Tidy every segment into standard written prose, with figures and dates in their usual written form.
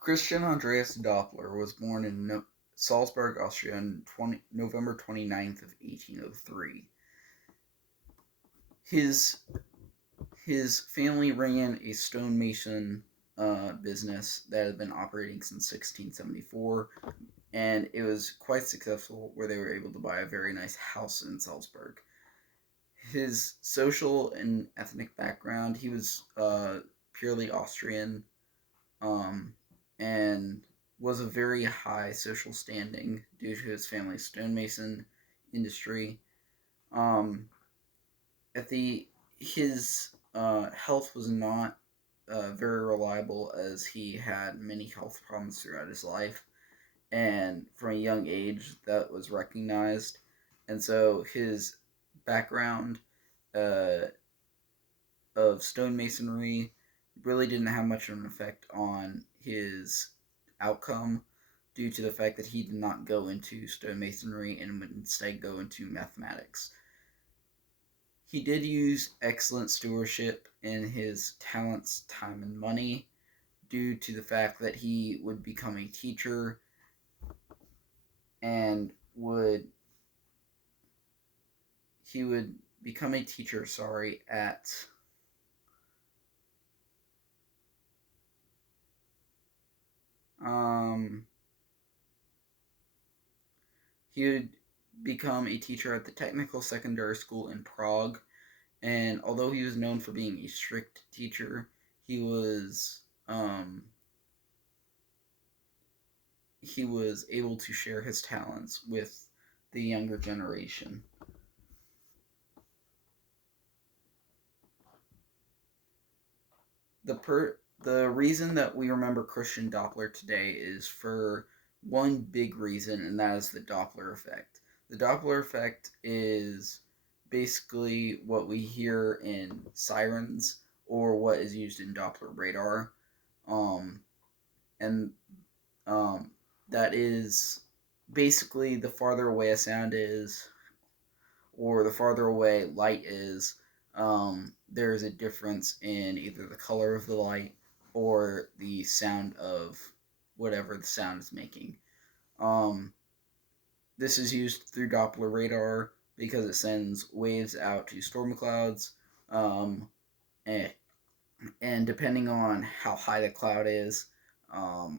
Christian Andreas Doppler was born in Salzburg, Austria on November 29th of 1803. His his family ran a stonemason business that had been operating since 1674, and it was quite successful where they were able to buy a very nice house in Salzburg. His social and ethnic background, he was purely Austrian, um, and was a very high social standing due to his family's stonemason industry. Um, at the his health was not very reliable as he had many health problems throughout his life, and from a young age that was recognized, and so his background uh, of stonemasonry really didn't have much of an effect on his outcome due to the fact that he did not go into stonemasonry and would instead go into mathematics. He did use excellent stewardship in his talents, time, and money due to the fact that he would become a teacher and would become a teacher, sorry, at um he would become a teacher at the technical secondary school in Prague, and although he was known for being a strict teacher, he was um he was able to share his talents with the younger generation. The reason that we remember Christian Doppler today is for one big reason, and that is the Doppler effect. The Doppler effect is basically what we hear in sirens or what is used in Doppler radar, um, and that is basically the farther away a sound is, or the farther away light is, there's a difference in either the color of the light or the sound of whatever the sound is making. Um, this is used through Doppler radar because it sends waves out to storm clouds, um, and, and depending on how high the cloud is,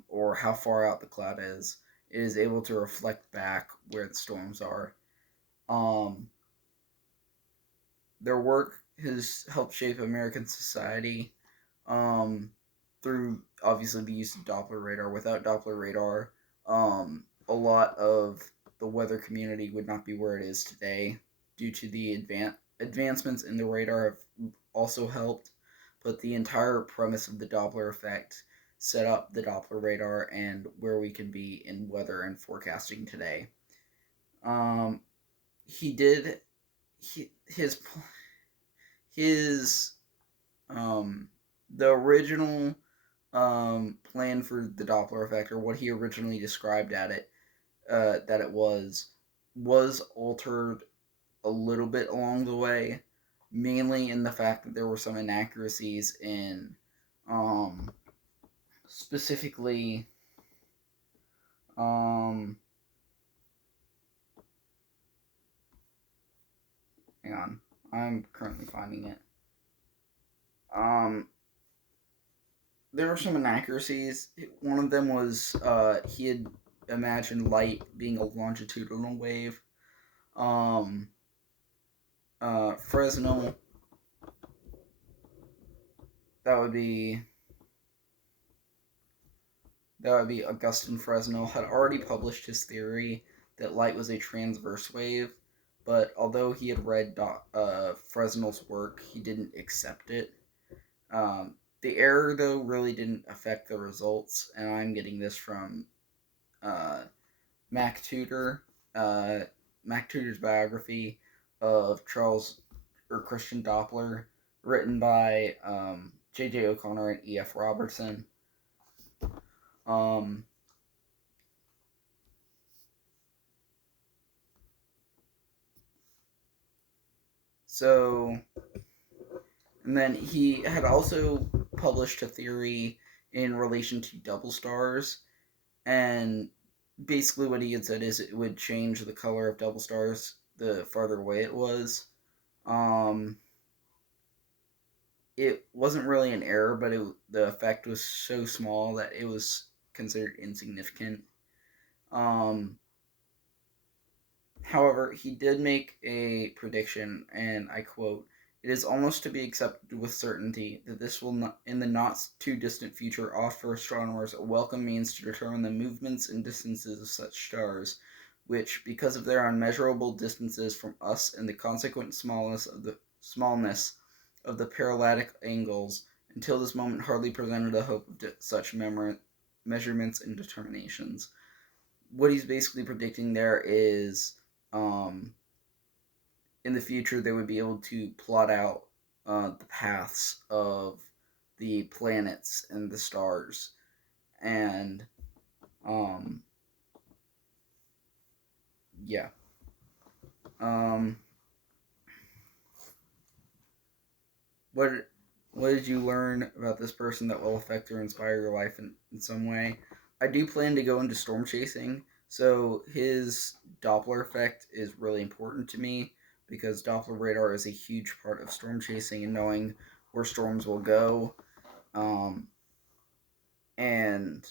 or how far out the cloud is, it is able to reflect back where the storms are. Um, their work has helped shape American society, um, through obviously the use of Doppler radar. Without Doppler radar, a lot of the weather community would not be where it is today due to the advancements in the radar have also helped, but the entire premise of the Doppler effect set up the Doppler radar and where we can be in weather and forecasting today. Um, he did he, his um the original plan for the Doppler effect, or what he originally described at it, that it was altered a little bit along the way, mainly in the fact that there were some inaccuracies in um specifically um hang on, I'm currently finding it. um there were some inaccuracies. One of them was he had imagined light being a longitudinal wave. Um, Fresnel, that would be Augustin Fresnel had already published his theory that light was a transverse wave, but although he had read Fresnel's work, he didn't accept it. The error, though, really didn't affect the results, and I'm getting this from uh, Mac Tudor, uh, Mac Tudor's biography of Charles or Christian Doppler, written by J.J. O'Connor and E.F. Robertson. Um, so, and then he had also published a theory in relation to double stars. And basically, what he had said is it would change the color of double stars the farther away it was. Um, it wasn't really an error, but the effect was so small that it was considered insignificant. Um, However, he did make a prediction, and I quote, "It is almost to be accepted with certainty that this will, not, in the not too distant future, offer astronomers a welcome means to determine the movements and distances of such stars, which, because of their unmeasurable distances from us and the consequent smallness of the parallelic angles, until this moment hardly presented a hope of such measurements and determinations." What he's basically predicting there is um, in the future they would be able to plot out the paths of the planets and the stars, and um, yeah. Um, what what did you learn about this person that will affect or inspire your life in some way? I do plan to go into storm chasing, so his Doppler effect is really important to me because Doppler radar is a huge part of storm chasing and knowing where storms will go. Um, and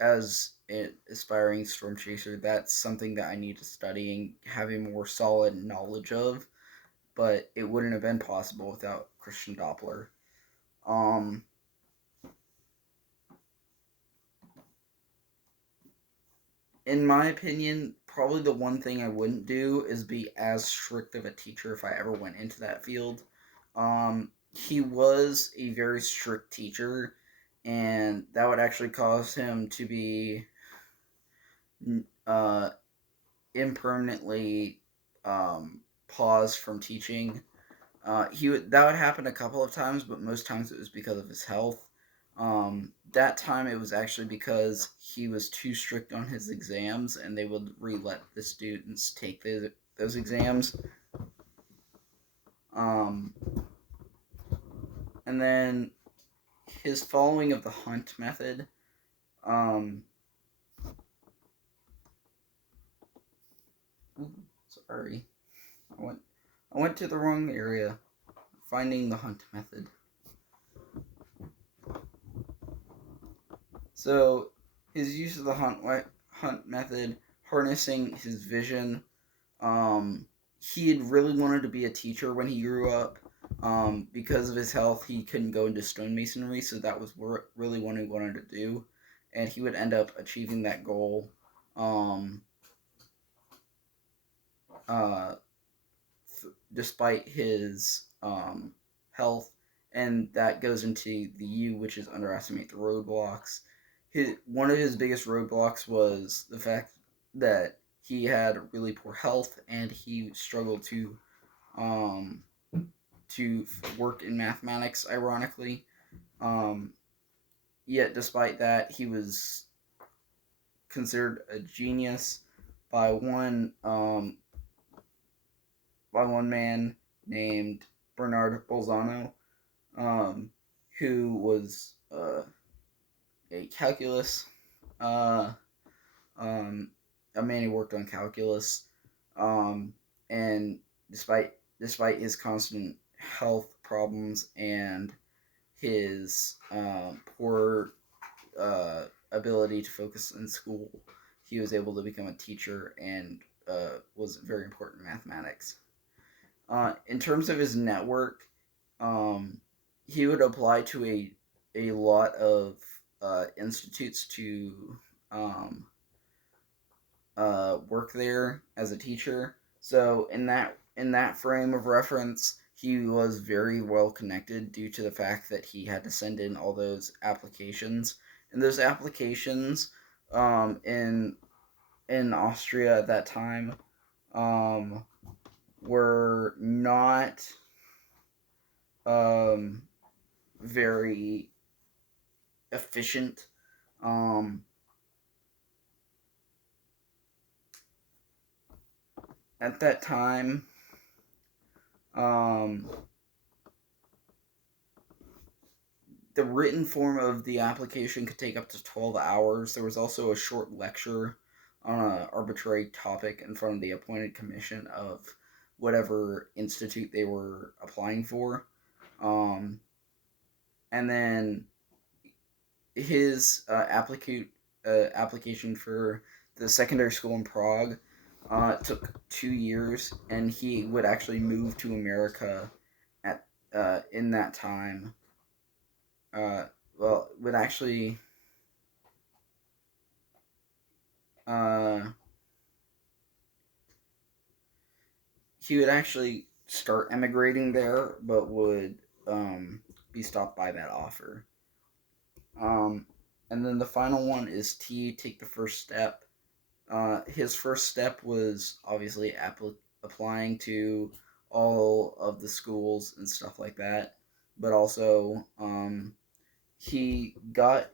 as an aspiring storm chaser, that's something that I need to study and have a more solid knowledge of. But it wouldn't have been possible without Christian Doppler. Um, in my opinion, probably the one thing I wouldn't do is be as strict of a teacher if I ever went into that field. He was a very strict teacher, and that would actually cause him to be uh, impermanently paused from teaching. That would happen a couple of times, but most times it was because of his health. That time it was actually because he was too strict on his exams, and they would re-let the students take those exams. Um, and then his following of the Hunt method. Um, Sorry, I went to the wrong area. Finding the Hunt method. So his use of the hunt method, harnessing his vision. He had really wanted to be a teacher when he grew up. Because of his health, he couldn't go into stonemasonry, so that was really what he wanted to do, and he would end up achieving that goal. Um, uh, Despite his health, and that goes into the U, which is underestimate the roadblocks. One of his biggest roadblocks was the fact that he had really poor health and he struggled um, to work in mathematics. Ironically, um, yet despite that, he was considered a genius by one man named Bernard Bolzano, um, who was a calculus, uh, um, a man who worked on calculus, um, and despite his constant health problems and his poor ability to focus in school, he was able to become a teacher and was very important in mathematics. In terms of his network, um, he would apply to a lot of institutes to um, work there as a teacher. So in that frame of reference, he was very well connected due to the fact that he had to send in all those applications, and those applications in Austria at that time um, were not um, very efficient. Um, at that time, um, the written form of the application could take up to 12 hours. There was also a short lecture on an arbitrary topic in front of the appointed commission of whatever institute they were applying for. Um, and then his application for the secondary school in Prague took 2 years, and he would actually move to America at in that time. Uh, well, would actually uh, he would actually start emigrating there, but would be stopped by that offer. Um, and then the final one is T. Take the first step. His first step was obviously applying to all of the schools and stuff like that, but also he got,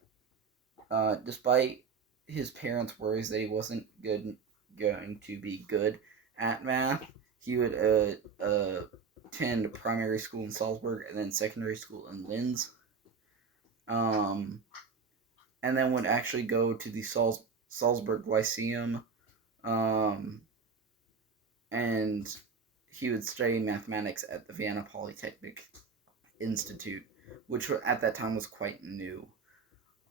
despite his parents' worries that he wasn't going to be good at math, he would attend primary school in Salzburg and then secondary school in Linz, um, and then would actually go to the Salzburg Lyceum, um, and he would study mathematics at the Vienna Polytechnic Institute, which at that time was quite new.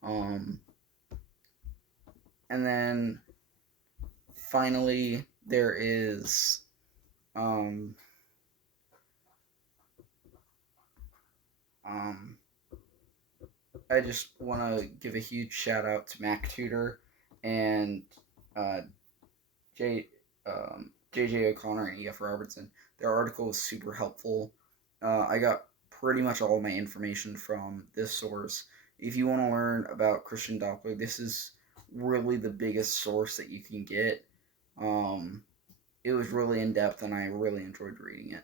Um, and then finally, there is um, um, I just want to give a huge shout out to Mac Tutor and uh, J, JJ O'Connor and EF Robertson. Their article was super helpful. I got pretty much all of my information from this source. If you want to learn about Christian Doppler, this is really the biggest source that you can get. Um, it was really in depth, and I really enjoyed reading it.